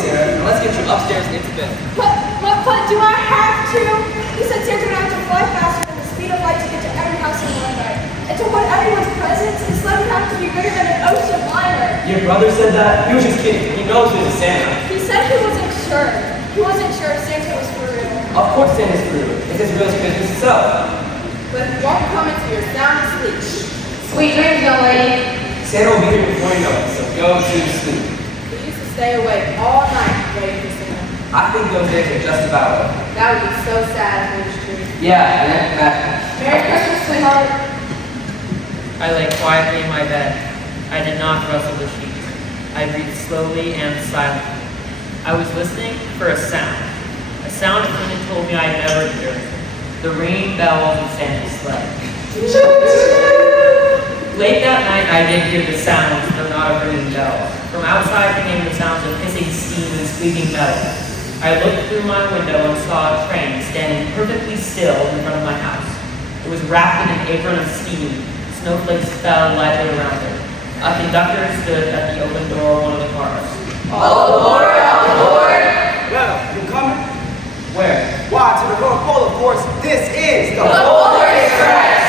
Sarah. Now let's get you upstairs and into bed. But do I have to? You said Santa would have to fly faster than the speed of light to get to every house in one night. And to put everyone's presents, his sled would have to be bigger than an ocean liner. Your brother said that? He was just kidding. He knows there's a Santa. He said he wasn't sure. He wasn't sure if Santa was for real. Of course Santa's for real. It's as real as Christmas itself. But he won't come into your sound sleep. Sweet dreams, young lady. Santa will be here before you know it, so go to sleep. We used to stay awake all night waiting for Santa. I think those days are just about over. That would be so sad if it was true. Yeah, and that. Merry Christmas, sweetheart. I lay quietly in my bed. I did not rustle the sheets. I breathed slowly and silently. I was listening for a sound Clinton told me I'd never hear. The ringing bells of Santa's sleigh. Late that night, I did hear the sounds, though not of ringing bells. From outside came the sounds of hissing steam and squeaking metal. I looked through my window and saw a train standing perfectly still in front of my house. It was wrapped in an apron of steam. Snowflakes fell lightly around it. A conductor stood at the open door of one of the cars. All aboard, all aboard! Well, you coming? Where? Why, to the North Pole, of course. This is the Polar Express!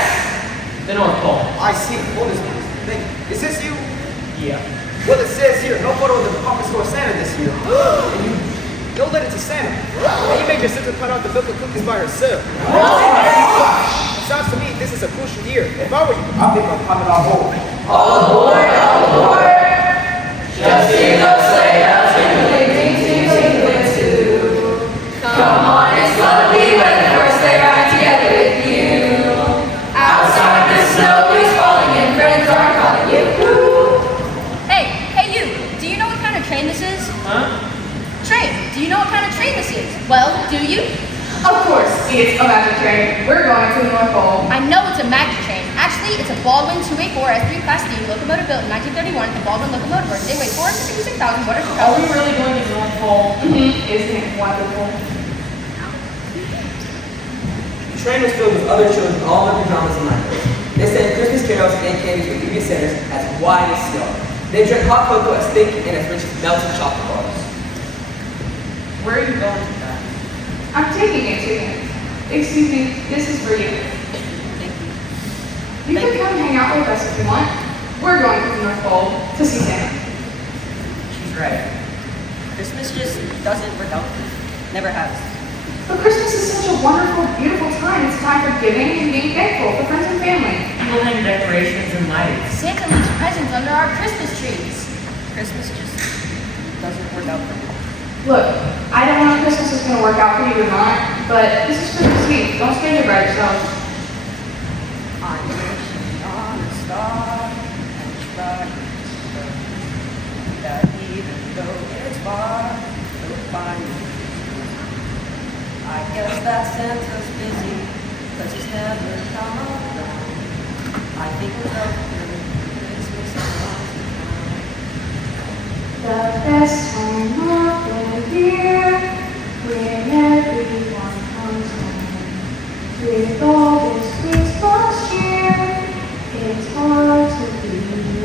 The North Pole. I see. Hold this, please. Is this you? Yeah. Well, it says here, no photo of the department store Santa this year. And you don't let it to Santa. And you made your sister cut out the milk and cookies by herself. It sounds to me this is a crucial year. If I were you, I think I'm coming on board. All aboard, all aboard! Just hear those sleigh bells ringling, ding, ding, tingling too. Come on, it's lovely when the first they ride together with you. Outside the snow is falling and friends are calling you. Hey you, do you know what kind of train this is? Huh? Train, do you know what kind of train this is? Well, do you? Of course, it's a magic train. We're going to the North Pole. I know it's a magic train. Actually, it's a Baldwin 284 S3 Class D locomotive built in 1931 at the Baldwin Locomotive Works. They weigh 456,000 water per Are hour. we really going to the North Pole? Isn't it wonderful? The train was filled with other children in all their pajamas and nightclothes. They sang Christmas carols and candies with previous sinners as wide as snow. They drank hot cocoa as thick and as rich as melted chocolate bars. Where are you going with that? I'm taking it to him. Excuse me, this is for you. Thank you. You can come hang out with us if you want. We're going to the North Pole to see Santa. She's right. Christmas just doesn't work out. Never has. But Christmas is such a wonderful, beautiful time. It's time for giving and being thankful for friends and family. People hang decorations and lights. Santa leaves presents under our Christmas trees. Christmas just doesn't work out for me. Look, I don't know if Christmas is going to work out for you or not, but this is Christmas Eve. Don't spend it by yourself. I'm wishing on a star and try that even though it's far, you'll find me. I guess that Santa's busy, 'cause he's never come around. I think of Christmas comes The best time of the year, when everyone comes home. With all this Christmas cheer, it's hard to be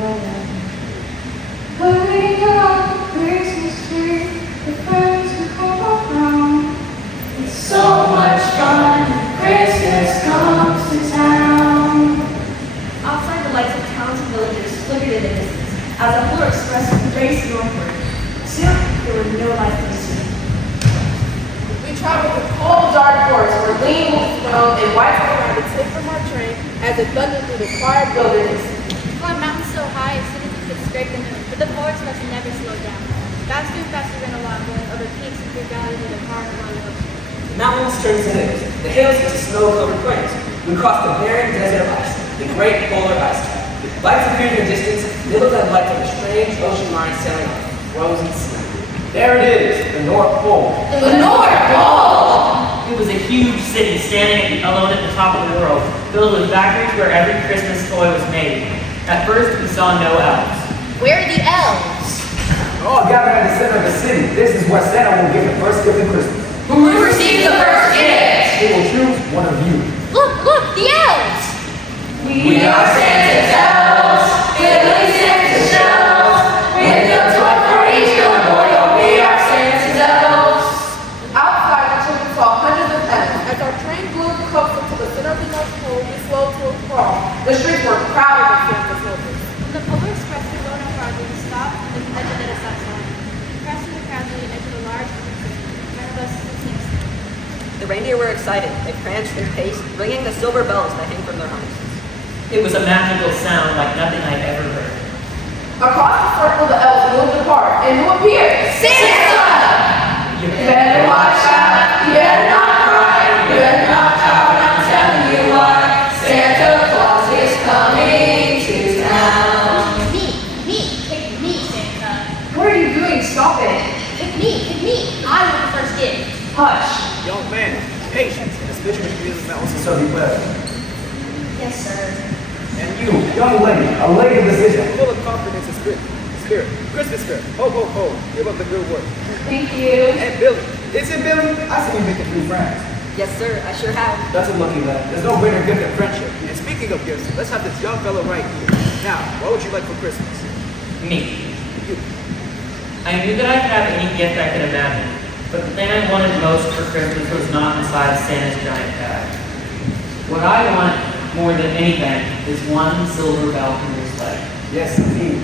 alone. Putting up the Christmas tree, the friends who come around. It's so much fun when Christmas comes to town. Outside, the lights of towns and villages flickered in the distance as the Polar Express raced northward. Soon, there were no lights to be seen. We traveled through cold, dark forests where lean wolves roamed and white around the tip from our train as it thundered through the quiet wilderness. On mountains so high, as soon as you could scrape the moon, but the Polar Express never slowed down. Faster and faster than a lot, going over peaks and through valleys with a car along the ocean. The mountains turned to hills, the hills into snow-covered plains. We crossed the barren desert of ice, the great polar ice cap. Lights appeared in the distance. They looked like lights of a strange ocean line sailing on frozen snow. There it is, the North Pole. The North Pole! It was a huge city standing alone at the top of the world, filled with factories where every Christmas toy was made. At first, we saw no elves. Where are the elves? All gathered at the center of the city. This is where Santa will give the first gift of Christmas. Who received the first gift? He will choose one of you. Look, the elves! We are Santa's elves, filling Santa's shelves. With a toy for each little boy, oh, we are Santa's The reindeer were excited. They pranced and paced, ringing the silver bells that hang from their harnesses. It was a magical sound like nothing I'd ever heard. Across the circle, the elves moved apart, and who appeared? Santa! You Better watch out, you better not cry, you better not pout, I'm telling you why. Santa Claus is coming to town. Me, pick me, Santa. What are you doing? Stop it. Pick me. I want the first gift. Hush. Young man, patience, and especially with the mountains so he well. Yes, sir. And you, young lady, a lady of decision, full of confidence and spirit, Christmas spirit. Ho, ho, ho, give up the good work. Thank you. And Billy, is it Billy? I see you making 3 friends. Yes, sir, I sure have. That's a lucky lad. There's no greater gift than friendship. And speaking of gifts, let's have this young fellow right here. Now, what would you like for Christmas? Me. You. I knew that I'd have any gift I could imagine, but the thing I wanted most for Christmas was not inside Santa's giant bag. What I want more than anything is one silver bell from your sleigh. Yes, indeed.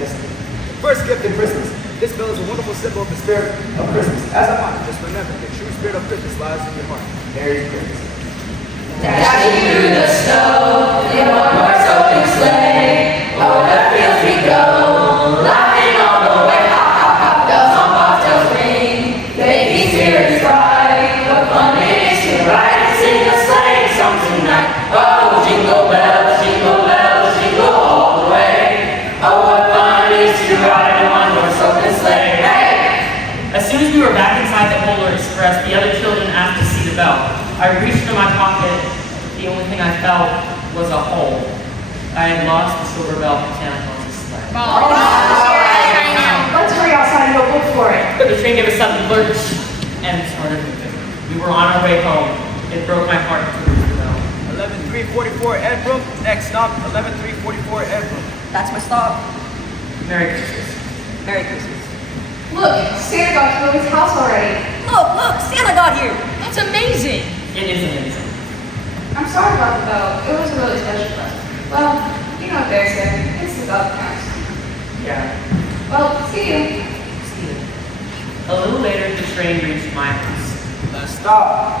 Yes, indeed. First gift in Christmas. This bell is a wonderful symbol of the spirit of Christmas. As a mine, just remember, the true spirit of Christmas lies in your heart. Merry Christmas. Dashing through the snow in one horse open sleigh. O'er the fields we go, laughing all the way. Hop, hop, hop, bells on bobtails ring, making spirits bright. What fun it is to ride and sing a sleighing song tonight. Oh, jingle bells, jingle all the way. Oh, what fun it is to ride in one horse open sleigh. Hey! As soon as we were back inside the Polar Express, the other children asked to see the bell. I reached in my pocket. The only thing I felt was a hole. I had lost the silver bell from Santa Claus's sleigh. Let's hurry outside and go look for it. The train gave a sudden lurch and started moving. We were on our way home. It broke my heart to lose the bell. 11344 Edbrook. Next stop, 11344 Edbrook. That's my stop. Merry Christmas. Merry Christmas. Look, Santa got to Lily's house already. Look, Santa got here. That's amazing. It is amazing. I'm sorry about the bell. It was a really special present. Well, you know what they say. It's the bell counts. Yeah. Well, see you. See you. A little later, the train reached my house. Stop.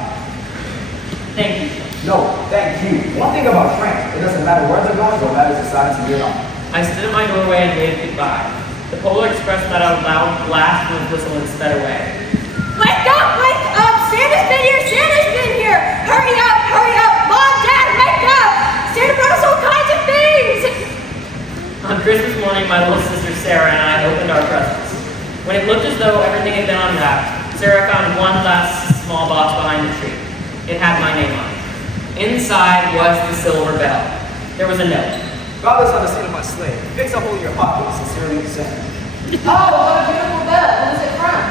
Thank you. No, thank you. One thing about trains, it doesn't matter where they're going, what matters is deciding to get on. I stood at my doorway and waved goodbye. The Polar Express let out a loud blast from its whistle and sped away. Wake up! Santa's been here! Hurry up! Mom, Dad, wake up! Santa brought us all kinds of things! On Christmas morning, my little sister Sarah and I opened our presents. When it looked as though everything had been unwrapped, Sarah found one last small box behind the tree. It had my name on it. Inside was the silver bell. There was a note. Father's on the seat of my sleigh. Fix a hole in your pocket. Sincerely, Santa. Oh, what a beautiful bell. Who is it from?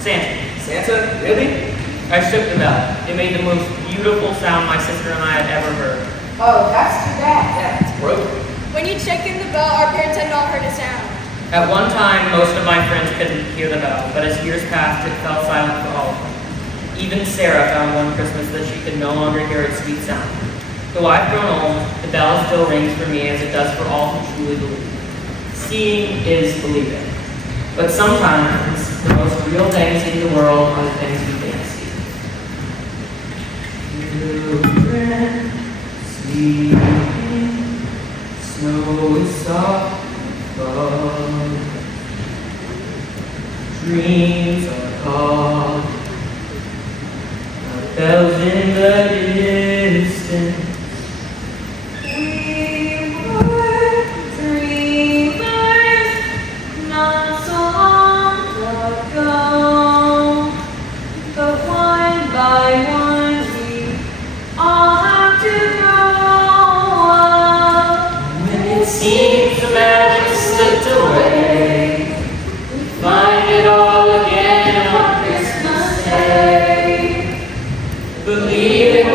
Santa. Santa? Really? I shook the bell. It made the most beautiful sound my sister and I had ever heard. Oh, that's too bad. Yeah, it's broken. When you check in the bell, our parents had not heard a sound. At one time, most of my friends couldn't hear the bell, but as years passed, it fell silent for all of them. Even Sarah found one Christmas that she could no longer hear its sweet sound. Though I've grown old, the bell still rings for me as it does for all who truly believe. Seeing is believing. But sometimes, the most real things in the world are the things we can't see. Children sleeping, snow is soft above. Dreams are called, like bells in the distance. We were dreamers not so long ago, but one by one we all have to grow up. When it seems the magic slipped away, we find it all again on Christmas Day. Believing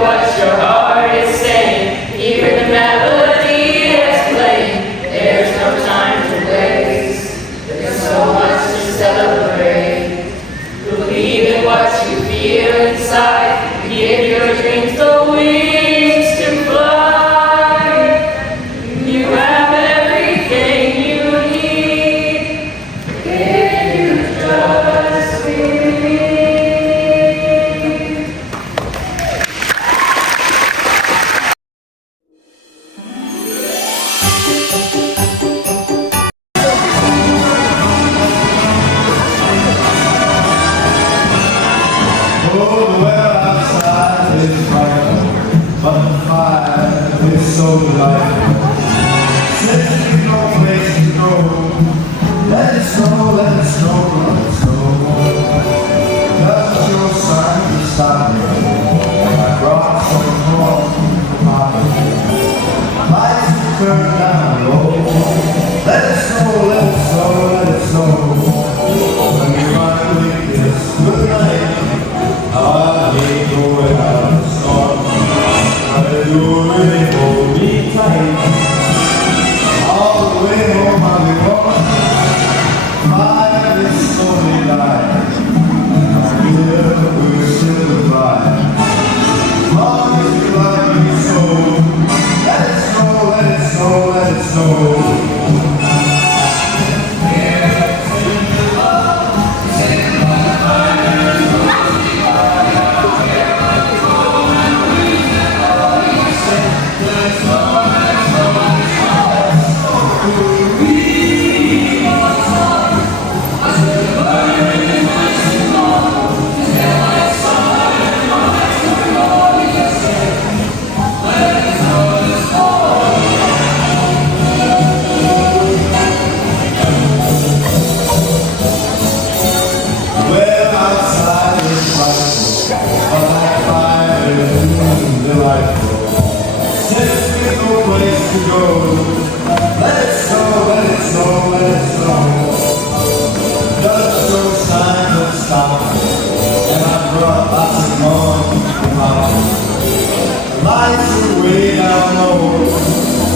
snow. Let it snow, let it snow, let it snow. Just no signs of stopping, and I brought lots of corn and pop. The lights are way down low,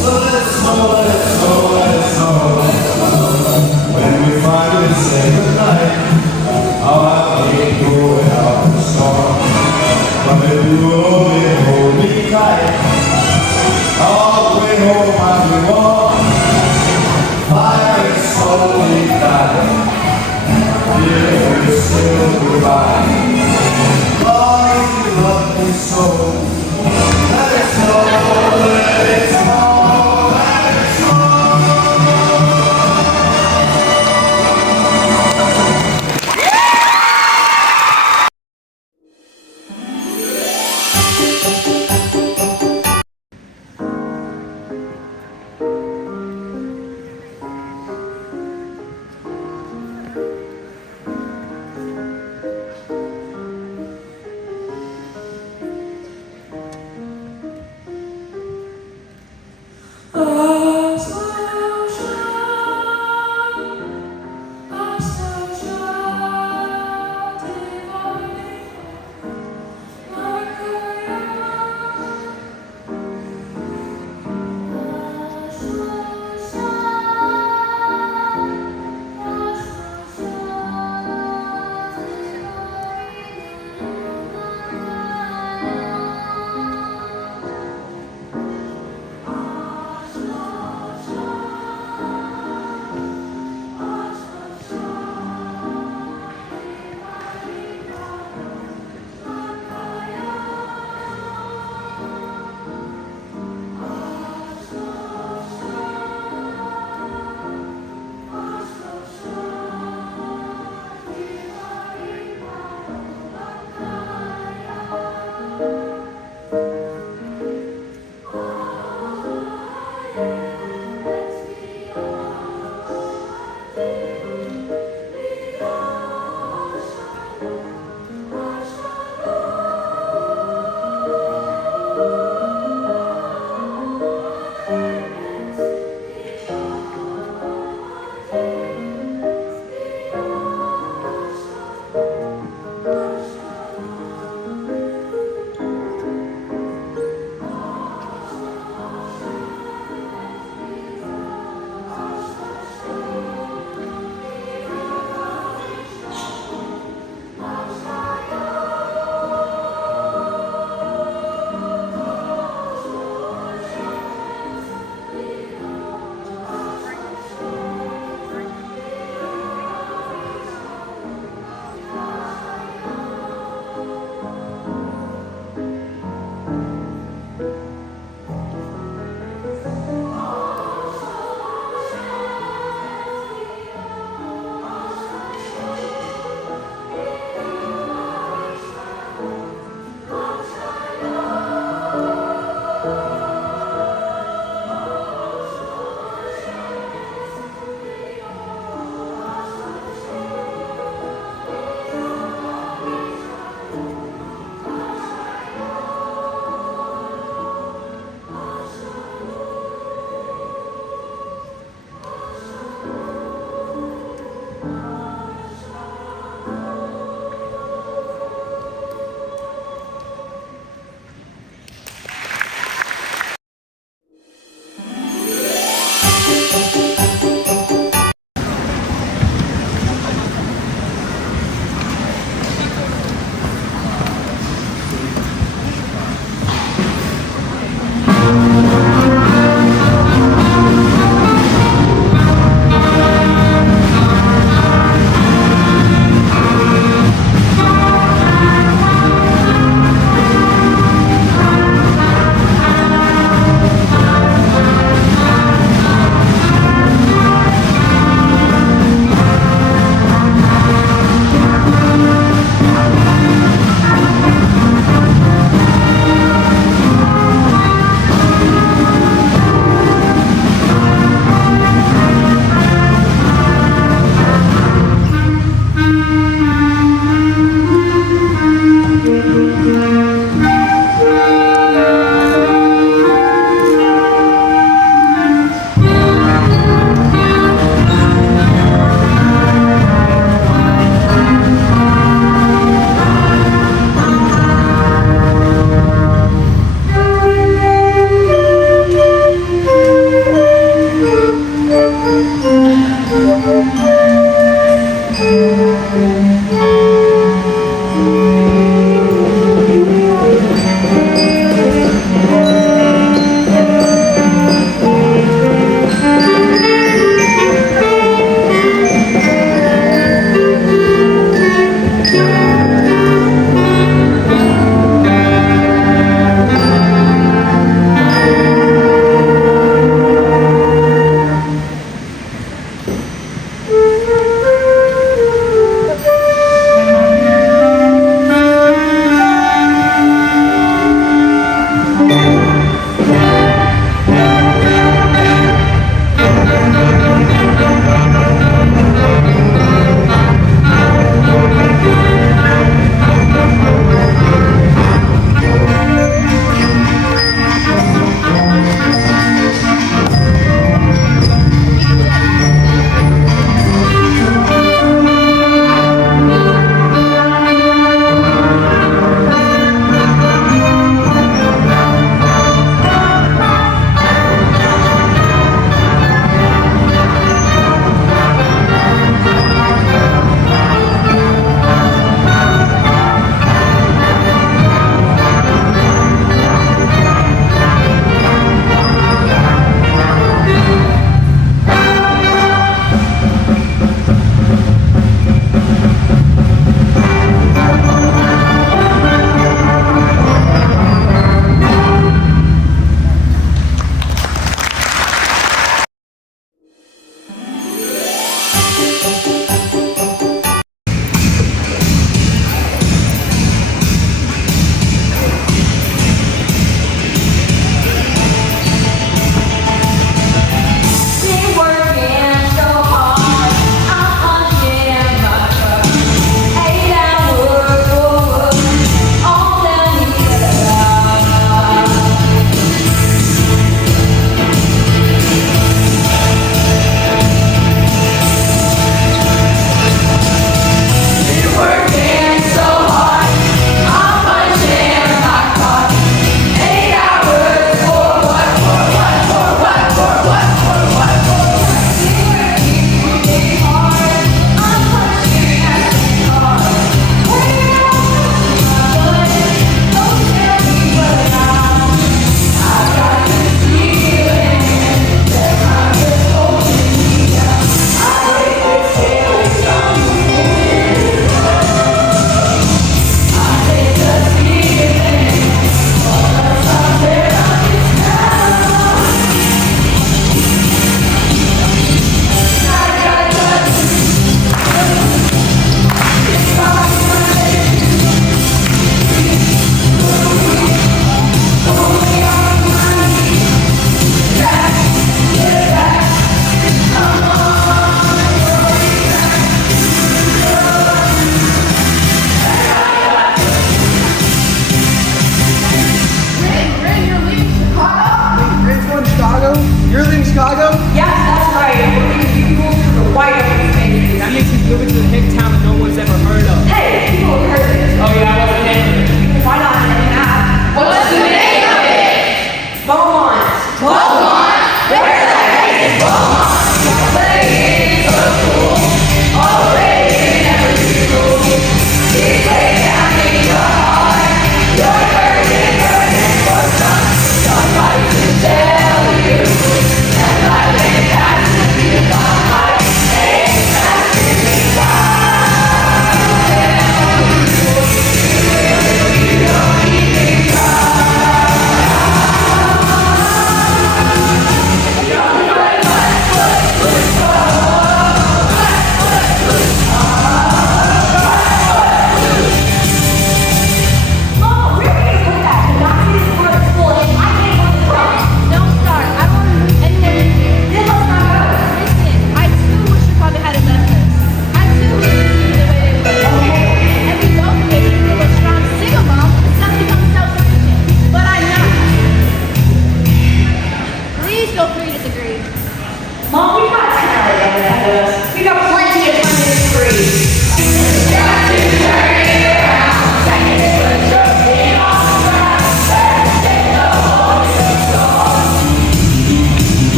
so let it snow, let it snow, let it snow. When we finally say goodnight, I hate going out in the storm. But if you only hold me tight, all the way home I'll be warm. Fire is slowly dying. Dear, we're still goodbye. Long as you love me so, let it snow, let it snow, let it snow.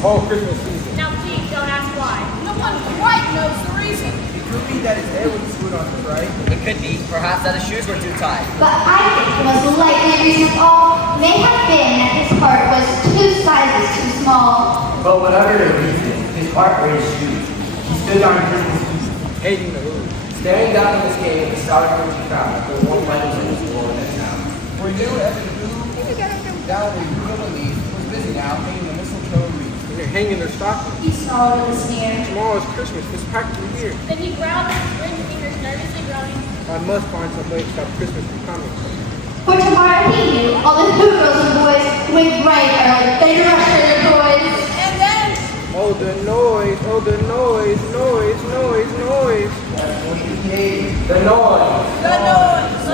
whole Christmas season. Now please don't ask why. No one quite knows the reason. It could be that his hair was screwed on him, right? It could be, perhaps, that his shoes were too tight. But I think the most likely reason of all may have been that his heart was 2 sizes too small. But whatever the reason, his heart or his shoes, he stood on Christmas Eve, Hating the hood. staring down on the stage with the sour cream he found after one light was in his war in that town. For you, Evan Boo, down where you couldn't leave, was busy now, hanging the mistletoe wreath. And they're hanging their stocking. He snarled with a sneer. Tomorrow is Christmas. It's practically here. Then he growled with his ring fingers nervously growing. I must find some way to stop Christmas from coming. For tomorrow he knew all the Who girls and boys would bright early. They rushed to their toys. And then, Oh, the noise, noise. That's what he hated. The noise. the noise.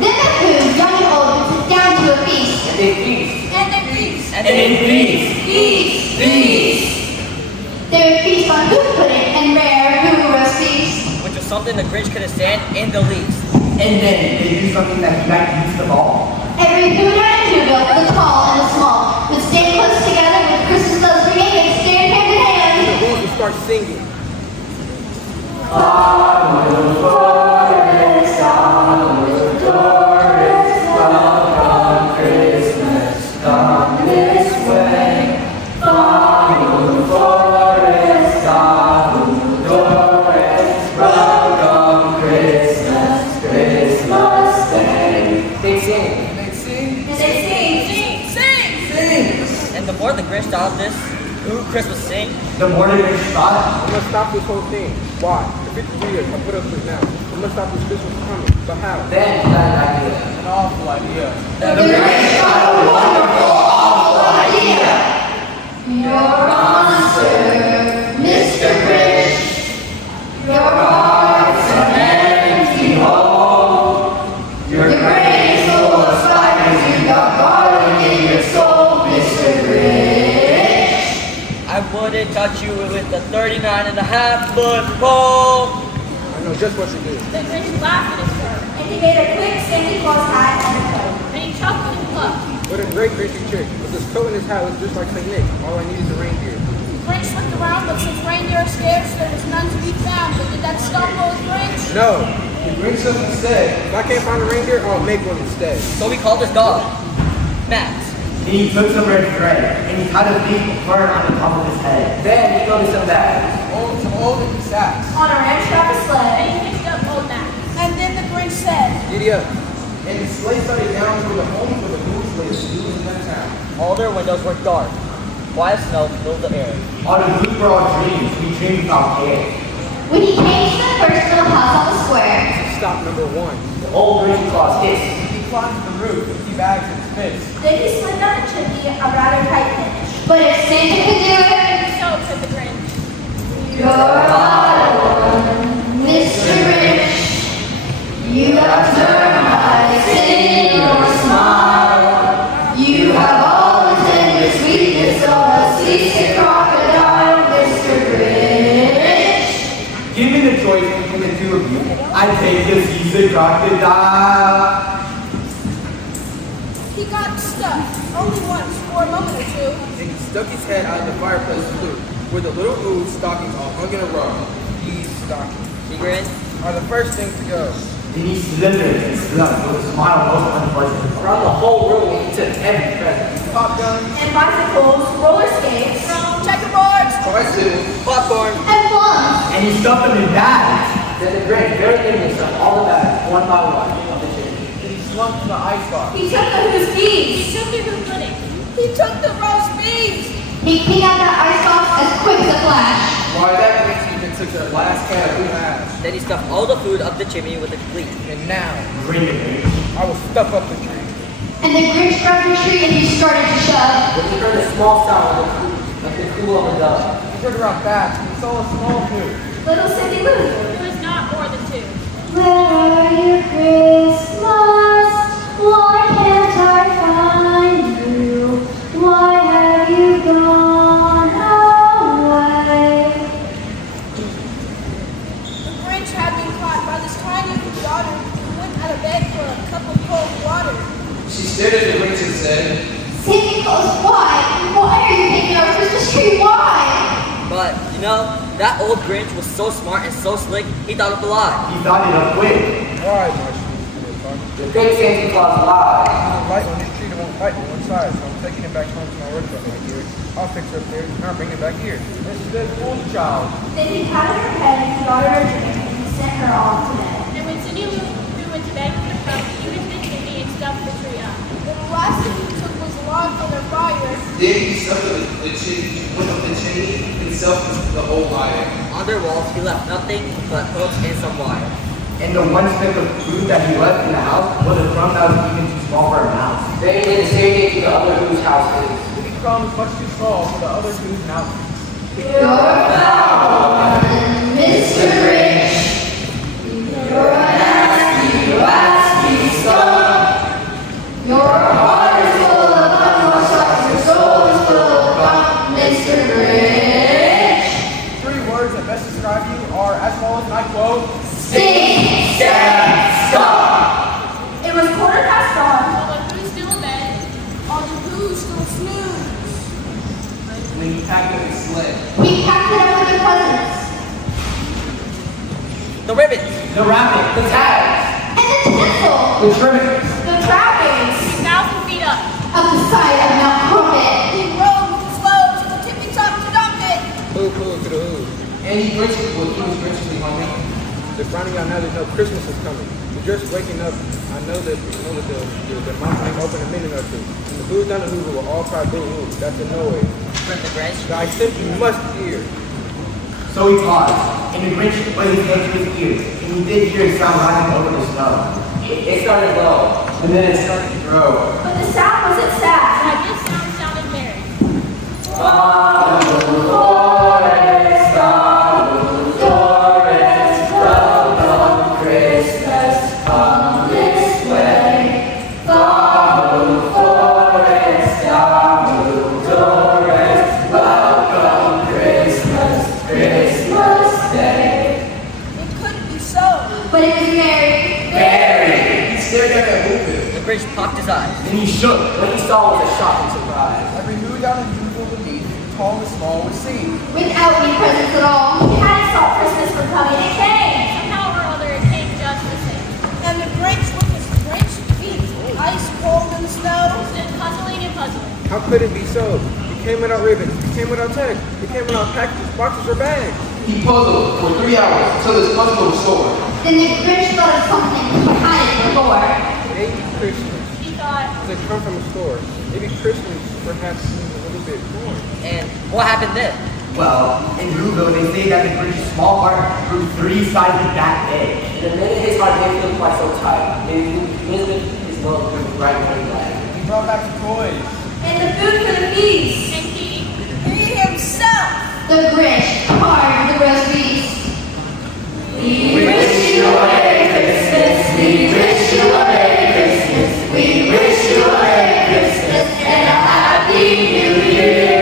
Then the Who, young and old, would sit down to a feast. And they feast. And then feast. And they feast. Feast! They would feast on Who pudding and rare Who roast beefs. Which was something the Grinch couldn't stand in the least. And then they do something that he liked least of all. Every Who and Whoville, the tall and the small, would stand close together with Christmas bells ringing and stand hand in hand. The Who's would start singing. And the more the Grinch thought of this, Ooh, Christmas sing, The morning they thought, We must stop this whole thing. Why? For 50 years, I put up with now. We must stop this Christmas from coming. But how? then he got an idea. An awful idea. You're a monster, Mr. Grinch. Your heart's an empty hole. Your brain is full of spiders. You got garlic in your soul, Mr. Grinch. I wouldn't touch you with a 39.5-foot pole. I know just what to do. The Grinch laughed at his fur. And he made a quick Santa Claus hat and a coat. And he chuckled and bluffed. What a great Grinchy trick. With this coat and his hat was just like St. Nick. All I need is a reindeer. Grinch looked around, but since reindeer are scarce, there was none to be found. But did that stop old Grinch? No. The Grinch instead. If I can't find a reindeer, I'll make one instead. So we called his dog, Max. Then he took some red thread and he tied a big fern on the top of his head. Then he noticed some bags. Some old empty sacks. On a ranch trap a And sled. he picked up old Max. And then the Grinch said, Giddy up. And the sleigh started down for the home for the Who's was in that town. All their windows were dark. Quiet snow filled the air. All the blues were all dreams. We dreamed without care. When he came to the first little house on the square, Stop number 1. The old Grinch Claus hissed. He climbed the roof, 50 bags in his fist. then he slid down a chimney, a rather tight finish. but if Santa could do it, So said the Grinch. you're not one, Mr. Grinch. You have termites in your smile. You have all the tender sweetness of a seasick crocodile, Mr. Grinch. Give me the choice between the two of you. I take the season crocodile. He got stuck, only once, for a moment or two. And he stuck his head out of the fireplace flue, where the little Who's stockings all hung in a row. These stockings He grinned. are the first things to go. Then he slithered and slunk with a smile most unpleasant. Around the whole room, he took every present. Pop guns, And bicycles, roller skates, checkerboards, bicycles, popcorn. And plums. And he stuffed them in bags. Then the Grinch very nimbly stuffed all the bags, one by one, of the chimney. Then he slunk to the icebox. he took the Who's He bees, took the Who pudding. he took the roast beefs. He cleaned out that icebox as quick as a flash. Why, that Grinch even took the last can of Who hash. Then he stuffed all the food up the chimney with a glee. And now, Bring it, Grinch. I will stuff up the tree. And the Grinch grabbed a tree and he started to shove. But he heard a small sound like the coo of a dove. He turned around fast and saw a small Who. Little Cindy Lou. It was not more than 2. Where are you, Christmas? Why can't I find you? Why have you gone away? The Grinch had been caught by this tiny daughter who went out of bed for a cup of cold water. She stared at the Grinch and said, Santa Claus, why That old Grinch was so smart and so slick, he thought up a lie. He thought it up quick. Alright, Marshall. The fake Santa Claus lied. The light on this tree that won't light on one side, so I'm taking it back home to my workshop right here. I'll fix it up there, and I'll bring it back here. This is the fool child. Then he patted her head and he got her a drink and he sent her off to bed. And when Cindy Lou went to bed with the cup, he was the chimney and stuffed the tree up. The last thing he took was a log from their fire. Then he stuck the chimney, went up the chimney himself the whole wire. On their walls, he left nothing but hooks and some wire. And the one stick of food that he left in the house was a crumb that was even too small for a mouse. Then he did the same thing to the other whose house is. He crumbs much too small for the other dude's mouth. You're foul, Mr. Rich. You're a nasty, rascal skunk. Your heart is full of unwashed, your soul is full of gunk, Mr. Rich. 3 words that best describe you are as follows, and I quote, Stink, stank, skunk. It was 1/4 past dawn. All the who's still in bed. All the who's still snooze. When he packed up his sled. He packed it up with the presents. The ribbons. The rabbit. The tags. And the tinsel. The trimmings. The trappings. 2,000 feet up. Up the side of Mount Crumpet. He rode slow to the tippy top to dump it. who to the who. And he was graciously hungry. They're finding out now they know Christmas is coming. We're just waking up. I know that the mountain ain't open a minute or two. And the who's down the who will all cry boo hoo. That's a noise. From the Grinch. I simply must hear. So he paused, and the Grinch put his hand to his ears, and he did hear a sound rising over the snow. It started low, and then it started to grow. But the sound wasn't sad. Now this sounded merry. It couldn't be so. But it was Mary. He stared at that movement. The Grinch popped his eyes. And he shook. What he saw was a shocking surprise. Every who down in Google beneath, tall and small, was seen. Without any presents at all. He hadn't saw Christmas for coming. It came. Somehow or other, it came just the same. And the Grinch with his Grinch feet, ice cold in the snow. And puzzling and puzzling. How could it be so? It came without ribbons. It came without text. It came without packages, boxes, or bags. He puzzled for 3 hours until his puzzle was solved. Then the Grinch thought of something he hadn't before. It ain't Christmas. He thought, They come from a store. Maybe Christmas perhaps means a little bit more. And what happened then? Well, in Whoville, they say that the Grinch's small heart grew 3 sizes that big. And the minute his heart didn't feel quite so tight, his nose grew bright and black. He brought back some toys. And the food for the feast. and He himself. The Grinch carved the roast beef. We wish you a Merry Christmas. We wish you a Merry Christmas. We wish you a Merry Christmas and a Happy New Year.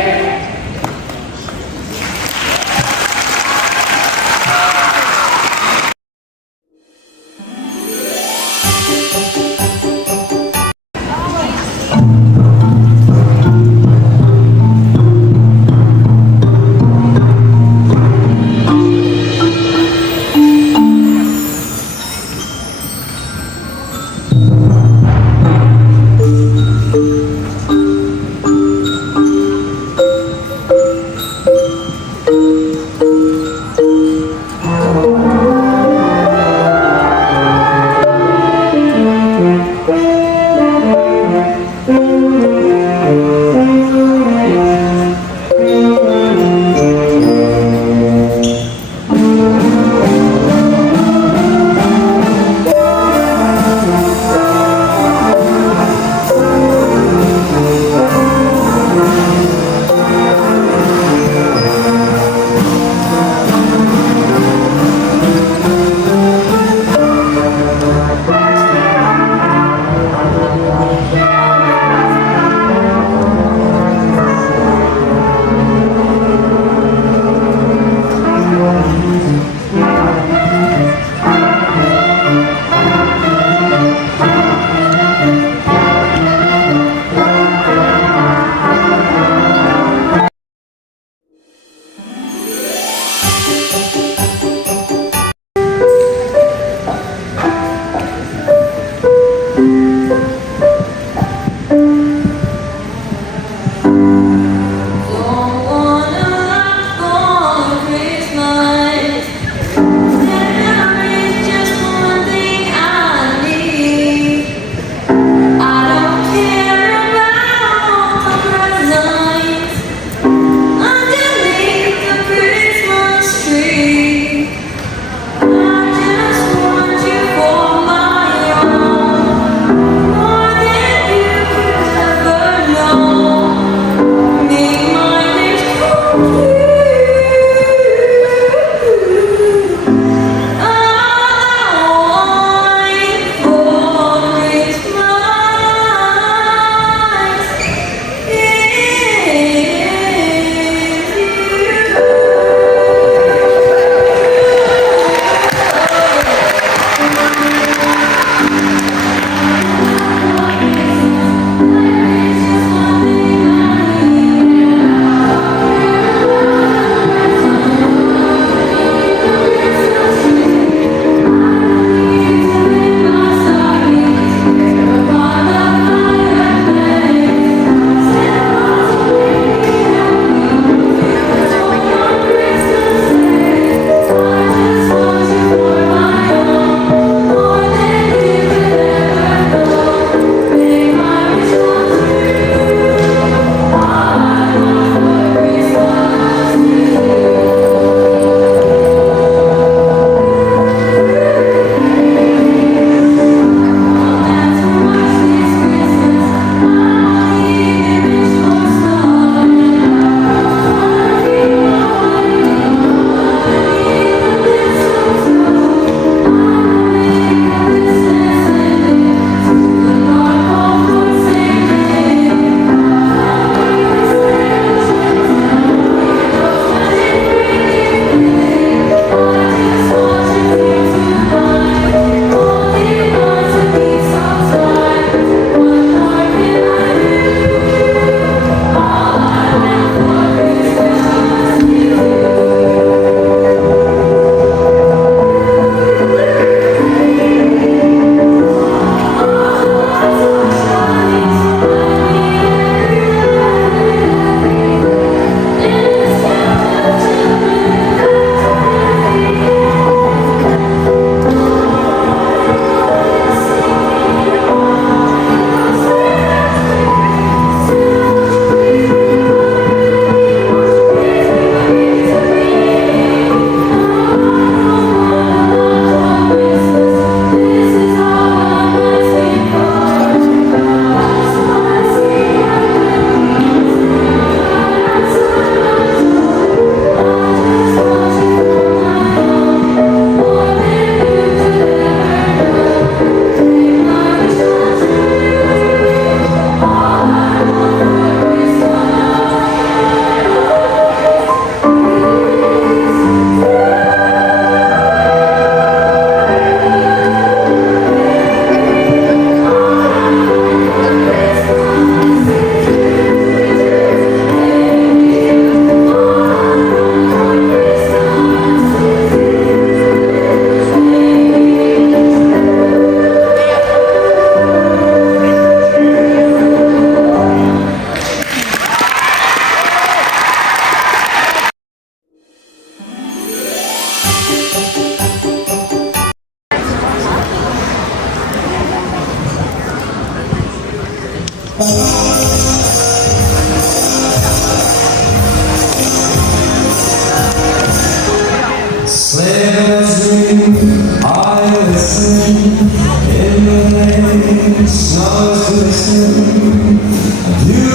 soon.